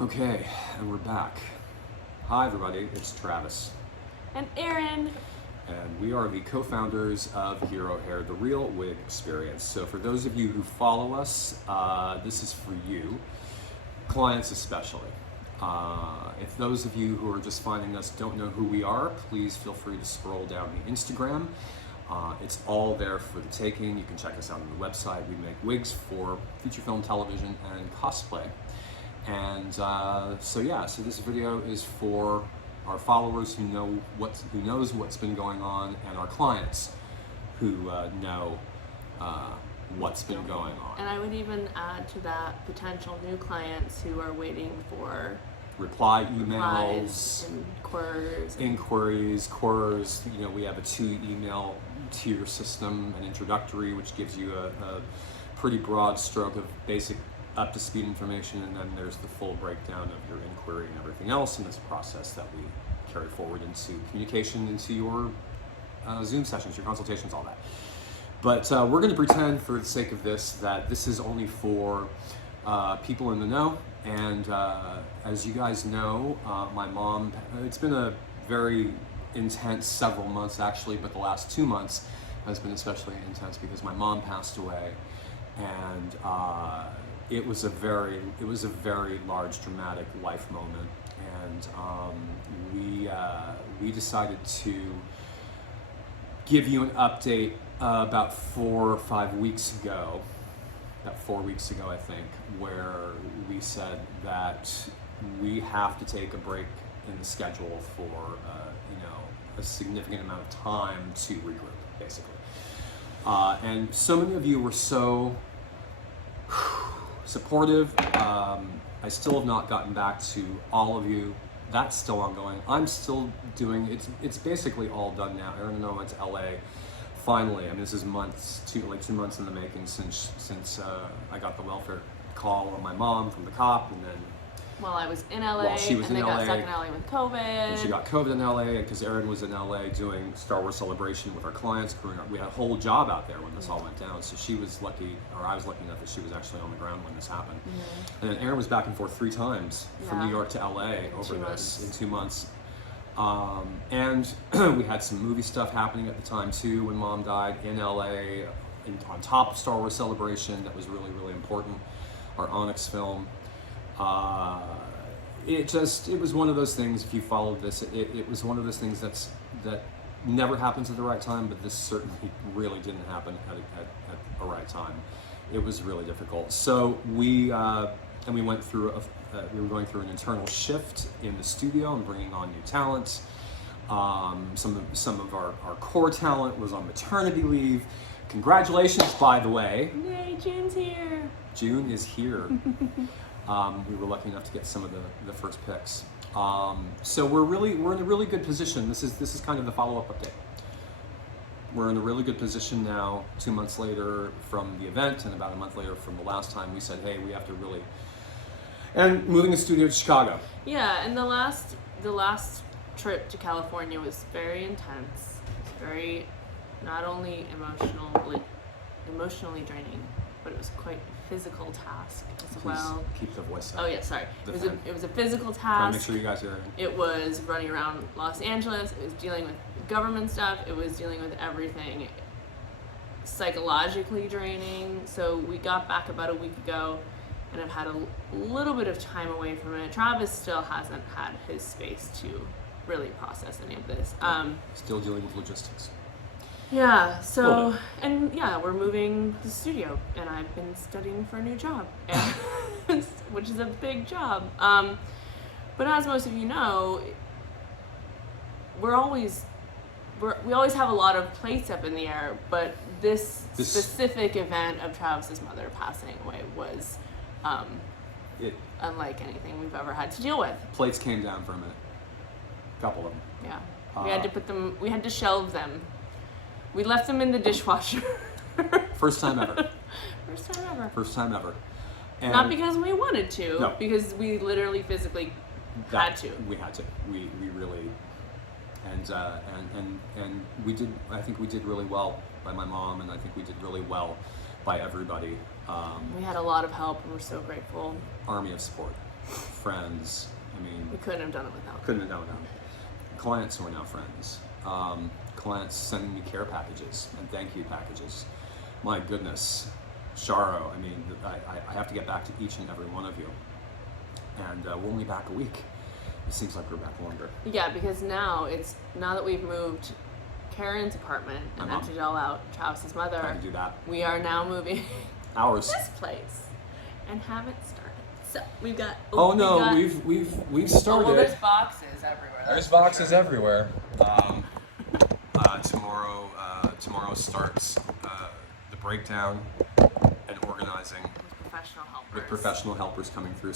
Okay, and we're back. Hi everybody, it's Travis. And Erin. And we are the co-founders of Hero Hair, the real wig experience. So for those of you who follow us, this is for you, clients especially. If those of you who are just finding us don't know who we are, please feel free to scroll down the Instagram. It's all there for the taking. You can check us out on the website. We make wigs for feature film, television, and cosplay. And so this video is for our followers who knows what's been going on, and our clients who know what's been going on. And I would even add to that potential new clients who are waiting for reply emails, inquiries, queries. You know, we have a 2-email tier system, an introductory, which gives you a pretty broad stroke of basic up-to-speed information, and then there's the full breakdown of your inquiry and everything else in this process that we carry forward into communication, into your Zoom sessions, your consultations, all that. But we're going to pretend, for the sake of this, that this is only for people in the know. And as you guys know, my mom, it's been a very intense several months actually, but the last 2 months has been especially intense because my mom passed away, and it was a very large, dramatic life moment, and we decided to give you an update about 4 or 5 weeks ago. About 4 weeks ago, I think, where we said that we have to take a break in the schedule for a significant amount of time to regroup, basically. And so many of you were so supportive. I still have not gotten back to all of you. That's still ongoing. I'm still doing it. It's basically all done now. Erin and I went to LA. Finally, I mean, this is 2 months in the making since I got the welfare call on my mom from the cop, and then while I was in LA, while she was and in they LA, got stuck in LA with COVID. And she got COVID in LA, because Erin was in LA doing Star Wars Celebration with our clients. We had a whole job out there when this all went down, so she was lucky, or I was lucky enough that she was actually on the ground when this happened. And then Erin was back and forth 3 times from New York to LA over this in 2 months. And we had some movie stuff happening at the time too when Mom died in LA, on top of Star Wars Celebration. That was really, really important. Our Onyx film. It was one of those things, if you followed this, it was one of those things that never happens at the right time, but this certainly really didn't happen at the right time. It was really difficult. So we went through we were going through an internal shift in the studio and bringing on new talent. Some of our core talent was on maternity leave. Congratulations, by the way. Yay, June's here. June is here. We were lucky enough to get some of the first picks. So we're in a really good position. This is kind of the follow-up update. We're in a really good position now, 2 months later from the event, and about a month later from the last time we said, hey, we have to really. And moving the studio to Chicago. Yeah, and the last trip to California was very intense. It was very, not only emotionally draining, but it was quite a physical task as Please well. Keep the voice up. Oh yeah, sorry. It was a physical task. Trying to make sure you guys hear it. It was running around Los Angeles. It was dealing with government stuff. It was dealing with everything. Psychologically draining. So we got back about a week ago, and I've had a little bit of time away from it. Travis still hasn't had his space to really process any of this. Still dealing with logistics. Yeah, so, and yeah, we're moving the studio, and I've been studying for a new job, which is a big job. But as most of you know, we always have a lot of plates up in the air, but this specific event of Travis's mother passing away was unlike anything we've ever had to deal with. Plates came down for a minute. A couple of them. Yeah. We had to shelve them. We left them in the dishwasher. First time ever. First time ever. And not because we wanted to, no. Because we literally physically had to. We had to. We really, and we did. I think we did really well by my mom, and I think we did really well by everybody. We had a lot of help, and we're so grateful. Army of support. friends. I mean, We couldn't have done it without them. couldn't have done without them. Clients who are now friends. Clients sending me care packages and thank you packages. My goodness, Sharo, I mean, I have to get back to each and every one of you. And we're only back a week. It seems like we're back longer. Yeah, because now that we've moved Karen's apartment and Uh-huh. emptied it all out, Travis's mother, Trying to do that. we are now moving Hours. this place and haven't started. So we've got. Oh we no, got, we've Oh, started. well, there's boxes everywhere. There's that's for boxes sure. everywhere. Tomorrow starts the breakdown and organizing With professional helpers. with professional helpers coming through.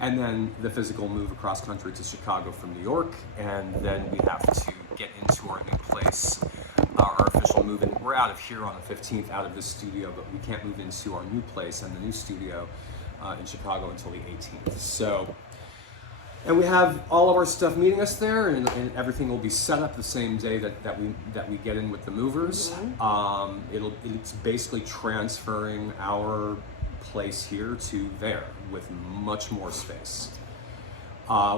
And then the physical move across country to Chicago from New York, and then we have to get into our new place, our official move. And we're out of here on the 15th, out of this studio, but we can't move into our new place and the new studio in Chicago until the 18th. So. And we have all of our stuff meeting us there, and everything will be set up the same day that we get in with the movers. It's basically transferring our place here to there with much more space,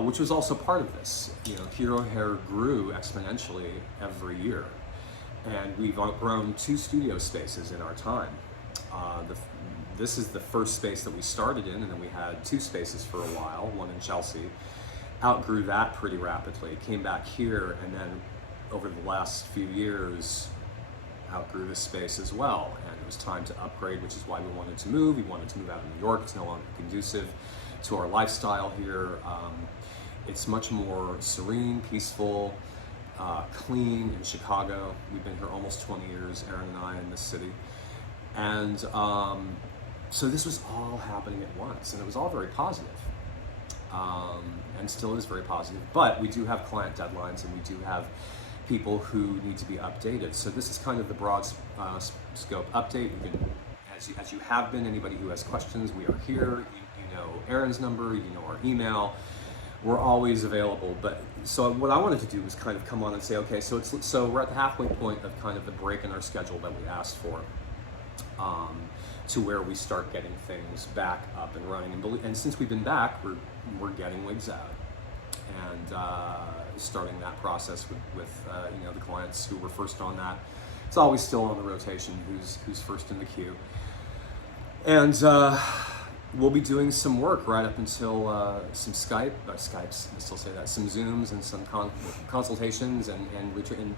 which was also part of this. You know, Hero Hair grew exponentially every year, and we've outgrown 2 studio spaces in our time. This is the first space that we started in, and then we had 2 spaces for a while, one in Chelsea. Outgrew that pretty rapidly, came back here, and then over the last few years, outgrew this space as well. And it was time to upgrade, which is why we wanted to move. We wanted to move out of New York. It's no longer conducive to our lifestyle here. It's much more serene, peaceful, clean in Chicago. We've been here almost 20 years, Aaron and I, in this city. And so this was all happening at once, and it was all very positive. And still is very positive, but we do have client deadlines, and we do have people who need to be updated. So this is kind of the broad scope update. You can, as you have been, anybody who has questions, we are here. You know Aaron's number, you know our email. We're always available. But so what I wanted to do was kind of come on and say, okay, so we're at the halfway point of kind of the break in our schedule that we asked for. To where we start getting things back up and running, and since we've been back, we're getting wigs out and starting that process with the clients who were first on that. It's always still on the rotation who's first in the queue, and we'll be doing some work right up until some Skypes, I still say that, some Zooms and some consultations and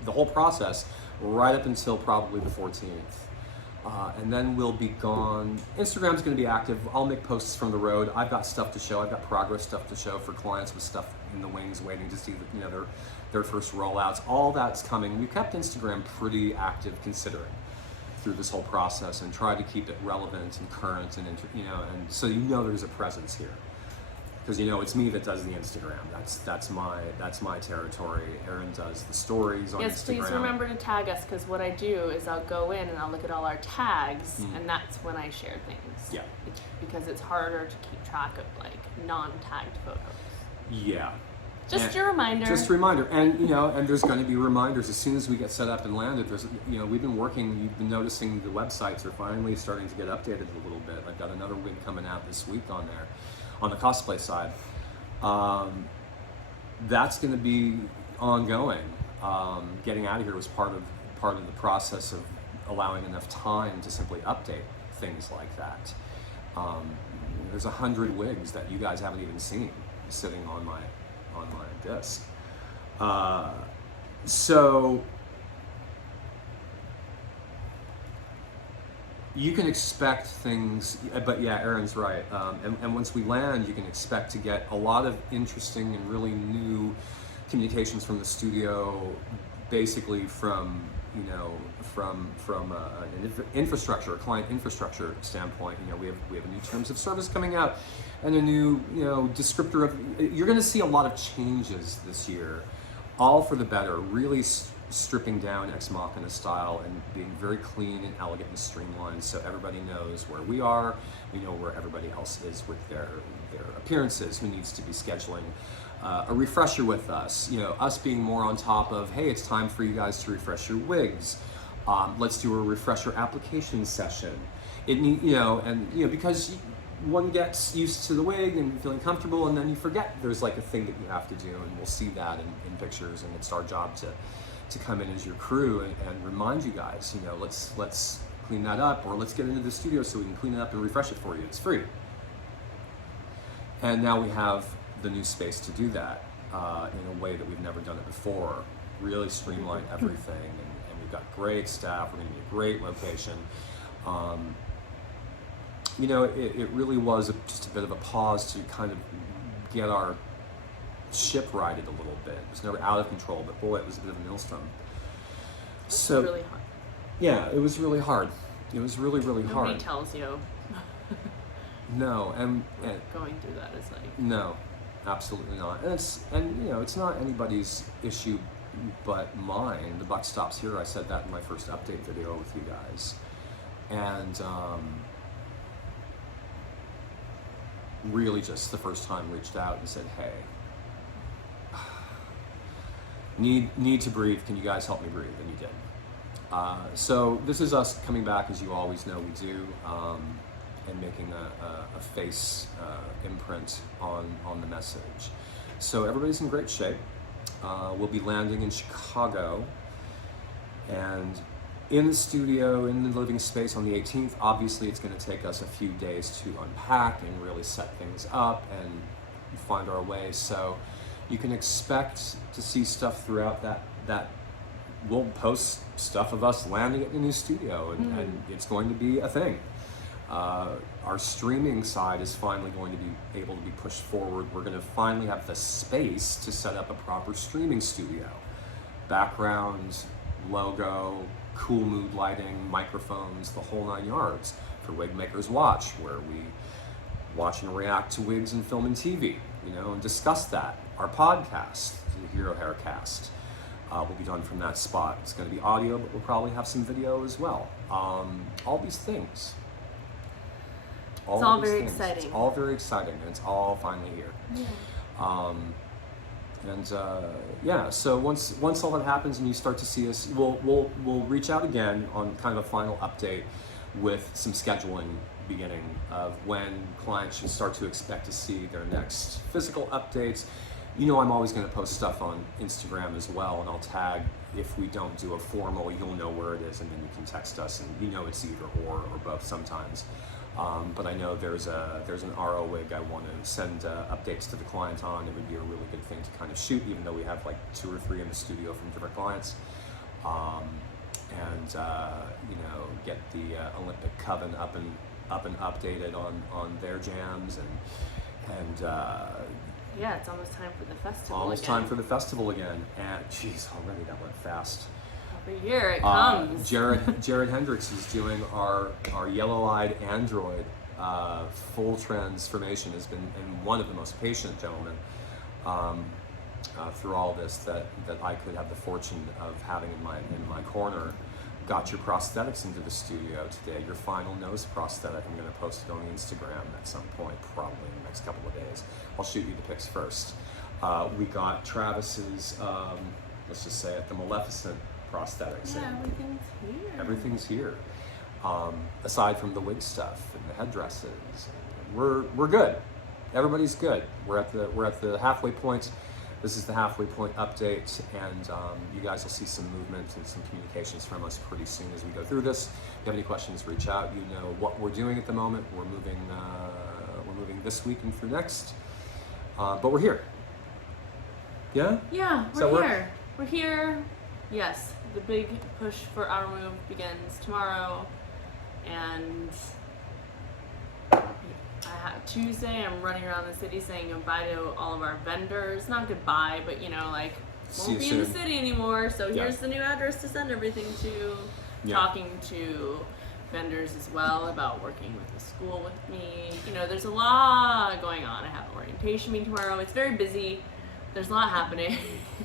the whole process right up until probably the 14th. And then we'll be gone. Instagram's going to be active. I'll make posts from the road. I've got stuff to show. I've got progress stuff to show for clients with stuff in the wings, waiting to see their first rollouts. All that's coming. We've kept Instagram pretty active, considering through this whole process, and tried to keep it relevant and current, and so there's a presence here. Because it's me that does the Instagram. That's my territory. Aaron does the stories on Instagram. Yes, please remember to tag us, because what I do is I'll go in and I'll look at all our tags, and that's when I share things. Yeah. Because it's harder to keep track of like non-tagged photos. Yeah. Just a reminder. Just a reminder, and there's going to be reminders as soon as we get set up and landed. We've been working. You've been noticing the websites are finally starting to get updated a little bit. I've got another wig coming out this week on there. On the cosplay side, that's going to be ongoing. Getting out of here was part of the process of allowing enough time to simply update things like that. There's 100 wigs that you guys haven't even seen sitting on my disc. So you can expect things, but yeah, Aaron's right. And once we land, you can expect to get a lot of interesting and really new communications from the studio, basically from an infrastructure, a client infrastructure standpoint. We have a new terms of service coming out, and a new descriptor of. You're going to see a lot of changes this year, all for the better. Really stripping down Ex Machina style and being very clean and elegant and streamlined, so everybody knows where we are. We know where everybody else is with their appearances. Who needs to be scheduling a refresher with us? Us being more on top of, hey, it's time for you guys to refresh your wigs. Let's do a refresher application session. Because one gets used to the wig and feeling comfortable, and then you forget there's like a thing that you have to do, and we'll see that in pictures, and it's our job to come in as your crew and remind you guys, you know, let's clean that up, or let's get into the studio so we can clean it up and refresh it for you. It's free. And now we have the new space to do that in a way that we've never done it before. Really streamline everything, and we've got great staff. We're going to be a great location. You know, it really was just a bit of a pause to kind of get our ship righted a little bit. It was never out of control, but boy, it was a bit of a maelstrom. So Really hard. yeah, it was really hard. It was really, really hard. Nobody tells you No, and going through that is like. no, absolutely not. And you know, it's not anybody's issue but mine. The buck stops here. I said that in my first update video with you guys, and really just the first time reached out and said, hey, need to breathe. Can you guys help me breathe? And you did. So this is us coming back, as you always know we do, and making a face imprint on the message. So everybody's in great shape. We'll be landing in Chicago, and in the studio, in the living space on the 18th. Obviously, it's going to take us a few days to unpack and really set things up and find our way. So you can expect to see stuff throughout that we'll post stuff of us landing at the new studio, and it's going to be a thing. Our streaming side is finally going to be able to be pushed forward. We're going to finally have the space to set up a proper streaming studio. Background, logo, cool mood lighting, microphones, the whole 9 yards for Wig Makers Watch, where we watch and react to wigs in film and TV, you know, and discuss that. Our podcast, the Hero Haircast, will be done from that spot. It's going to be audio, but we'll probably have some video as well. All these things. It's all these very things. exciting. It's all very exciting, and it's all finally here. Yeah. Yeah, so once all that happens and you start to see us, we'll reach out again on kind of a final update with some scheduling beginning of when clients should start to expect to see their next physical updates. You know, I'm always going to post stuff on Instagram as well, and I'll tag, if we don't do a formal, you'll know where it is, and then you can text us, and you know it's either or both sometimes. But I know there's an RO wig I want to send updates to the client on. It would be a really good thing to kind of shoot, even though we have like 2 or 3 in the studio from different clients. You know, get the Olympic Coven up and updated on their jams, and Yeah, it's almost time for the festival. almost again. time for the festival again. And geez, already that went fast. Every year it comes. Jared Hendricks is doing our yellow-eyed android full transformation. Has been and one of the most patient gentlemen through all this that I could have the fortune of having in my corner. Got your prosthetics into the studio today. Your final nose prosthetic. I'm going to post it on Instagram at some point, probably in the next couple of days. I'll shoot you the pics first. We got Travis's, let's just say it, the Maleficent prosthetics. Yeah, and everything's here. everything's here. Aside from the wig stuff and the headdresses, we're good. Everybody's good. We're at the halfway point. This is the halfway point update, and you guys will see some movement and some communications from us pretty soon as we go through this. If you have any questions, reach out. You know what we're doing at the moment. We're moving this week and through next, but we're here. Yeah. Yeah, Does that we're work? here. We're here. Yes, the big push for Our Move begins tomorrow, and Tuesday I'm running around the city saying goodbye to all of our vendors. Not goodbye, but you know, like, See won't you be in the soon. city anymore. So Yeah. here's the new address to send everything to. Yeah. Talking to vendors as well about working with the school with me. You know, there's a lot going on. I have an orientation meeting tomorrow. It's very busy. There's a lot happening.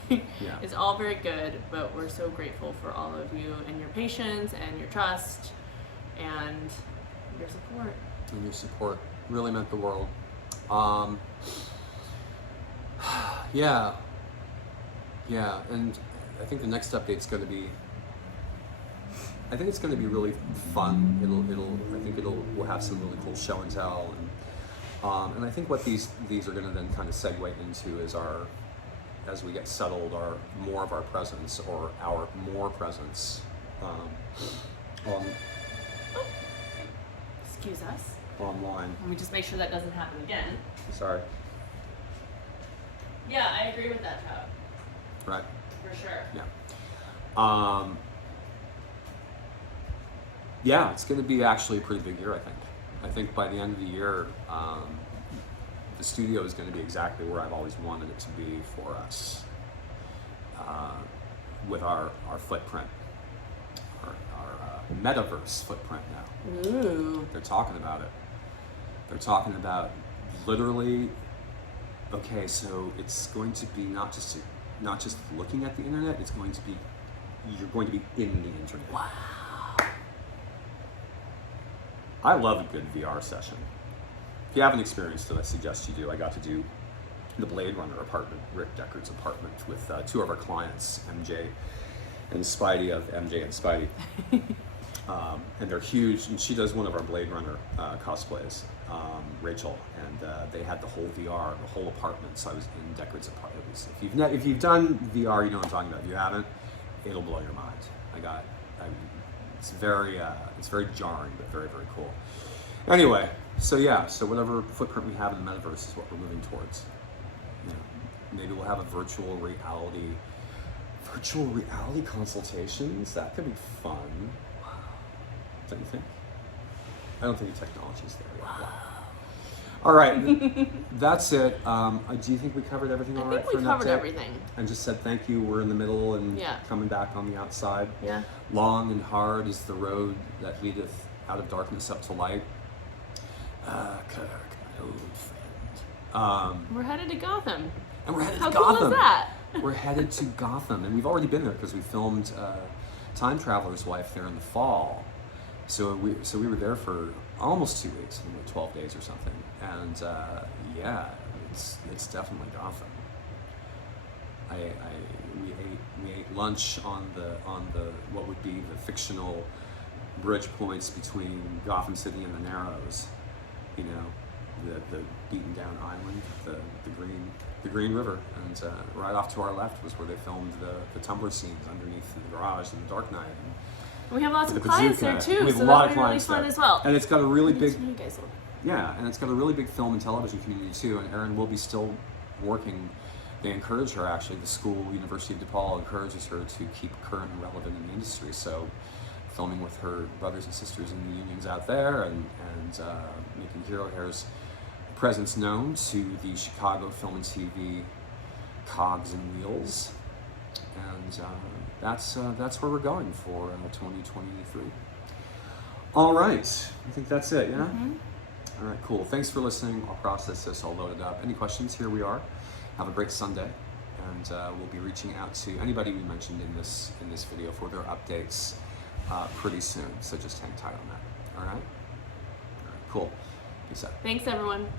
Yeah. It's all very good, but we're so grateful for all of you and your patience and your trust and your support. And your support really meant the world. Yeah, and I think the next update's going to be. I think it's going to be really fun. We'll have some really cool show and tell, and And I think what these are going to then kind of segue into is as we get settled, more of our presence or our more presence on Excuse us. online. Let me just make sure that doesn't happen again. Sorry. Yeah, I agree with that, Todd. Right. For sure. Yeah. Yeah, it's going to be actually a pretty big year, I think. I think by the end of the year, the studio is going to be exactly where I've always wanted it to be for us, with our footprint, our metaverse footprint now. Ooh. They're talking about it. They're talking about literally, okay, so it's going to be not just looking at the internet, you're going to be in the internet. Wow. I love a good VR session. If you haven't experienced it, I suggest you do. I got to do the Blade Runner apartment, Rick Deckard's apartment, with two of our clients, MJ and Spidey of MJ and Spidey. And they're huge, and she does one of our Blade Runner cosplays, Rachel, and they had the whole VR, the whole apartment, so I was in Deckard's apartment. If you've done VR, you know what I'm talking about. If you haven't, it'll blow your mind. It's very jarring, but very, very cool. Anyway, so whatever footprint we have in the metaverse is what we're moving towards. You know, maybe we'll have a virtual reality consultations. That could be fun. Don't you think? I don't think the technology's there yet. Wow. All right, that's it. Do you think we covered everything all right? I think we covered everything. And just said thank you. We're in the middle and coming back on the outside. Yeah. Long and hard is the road that leadeth out of darkness up to light. Kirk, my old friend. We're headed to Gotham. And we're headed How to Gotham. cool is that? We're headed to Gotham, and we've already been there because we filmed Time Traveler's Wife there in the fall. So we were there for almost 2 weeks, 12 days or something, and it's definitely Gotham. We ate lunch on the what would be the fictional bridge points between Gotham City and the Narrows, you know, the beaten down island, the Green River, and right off to our left was where they filmed the Tumblr scenes underneath the garage in The Dark Knight. We have lots of The clients there bazooka. too, We have so a lot that'll of be really clients fun there. as well. And it's got a really big, You guys will. yeah, and it's got a really big film and television community too. And Erin will be still working. They encourage her, actually. The school, University of DePaul, encourages her to keep current and relevant in the industry. So, filming with her brothers and sisters in the unions out there, and making Hero Hair's presence known to the Chicago Film and TV cogs and wheels. And that's where we're going for 2023. All right, I think that's it, yeah? Mm-hmm. All right, cool. Thanks for listening. I'll process this, I'll load it up. Any questions? Here we are. Have a great Sunday. And we'll be reaching out to anybody we mentioned in this video for their updates pretty soon. So just hang tight on that. All right? All right, cool. Peace out. Thanks, everyone. Bye.